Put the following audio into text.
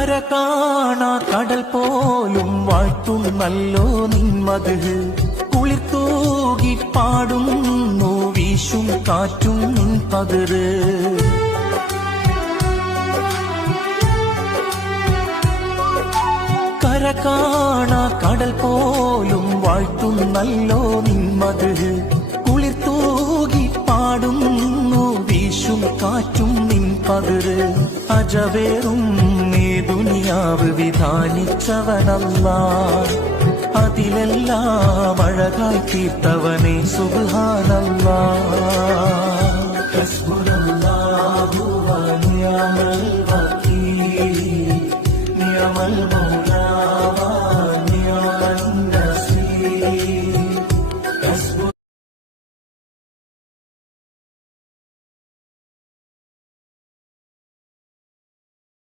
കര കാണാ കടൽ പോലും വാഴ്ത്തുന്നല്ലോ നിന്മത് കുളിർത്തൂകി പാടുന്നു വീശും കാറ്റും നിൻ പതിര് കര കാണാ കടൽ പോലും വാഴ്ത്തുന്നല്ലോ നിന്മത് കുളിർത്തൂകി പാടുന്നു വീശും കാറ്റും നിൻ പതിര് അജവേറും ദുനിയാവ് വിധാനിച്ചവനല്ലാഹ് അതിലെല്ലാം അഴകായി തീർത്തവനെ സുബ്ഹാനല്ലാഹ് ഹസ്ബുനല്ലാഹു വ നിഅമൽ